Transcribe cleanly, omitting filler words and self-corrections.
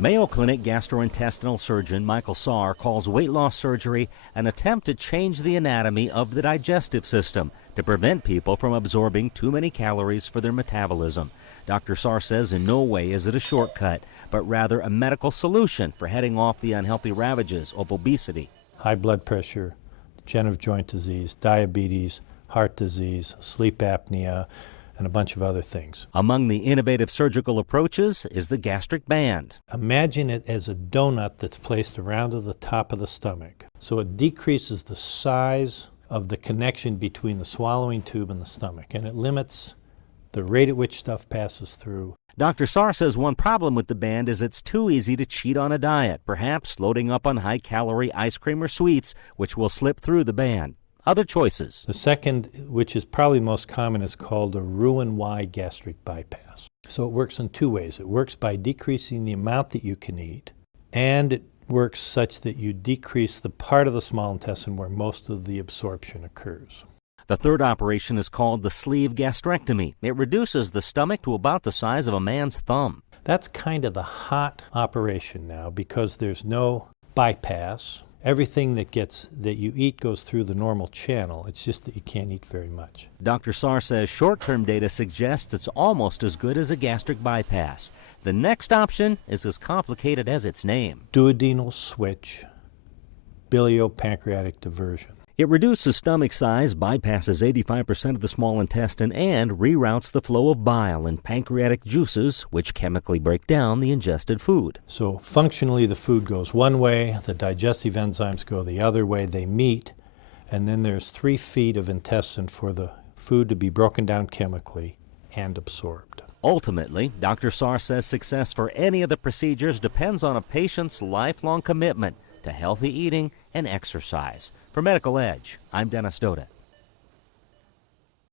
Mayo Clinic gastrointestinal surgeon Michael Saar calls weight loss surgery an attempt to change the anatomy of the digestive system to prevent people from absorbing too many calories for their metabolism. Dr. Saar says in no way is it a shortcut, but rather a medical solution for heading off the unhealthy ravages of obesity. High blood pressure, degenerative joint disease, diabetes, heart disease, sleep apnea, and a bunch of other things. Among the innovative surgical approaches is the gastric band. Imagine it as a donut that's placed around to the top of the stomach. So it decreases the size of the connection between the swallowing tube and the stomach, and it limits the rate at which stuff passes through. Dr. Saar says one problem with the band is it's too easy to cheat on a diet, perhaps loading up on high-calorie ice cream or sweets, which will slip through the band. Other choices. The second, which is probably most common, is called a Roux-en-Y gastric bypass. So it works in two ways. It works by decreasing the amount that you can eat, and it works such that you decrease the part of the small intestine where most of the absorption occurs. The third operation is called the sleeve gastrectomy. It reduces the stomach to about the size of a man's thumb. That's kind of the hot operation now because there's no bypass. Everything that you eat goes through the normal channel. It's just that you can't eat very much. Dr. Saar says short-term data suggests it's almost as good as a gastric bypass. The next option is as complicated as its name. Duodenal switch, biliopancreatic diversion. It reduces stomach size, bypasses 85% of the small intestine, and reroutes the flow of bile and pancreatic juices, which chemically break down the ingested food. So functionally, the food goes one way, the digestive enzymes go the other way, they meet, and then there's 3 feet of intestine for the food to be broken down chemically and absorbed. Ultimately, Dr. Saar says success for any of the procedures depends on a patient's lifelong commitment to healthy eating and exercise. For Medical Edge, I'm Dennis Doda.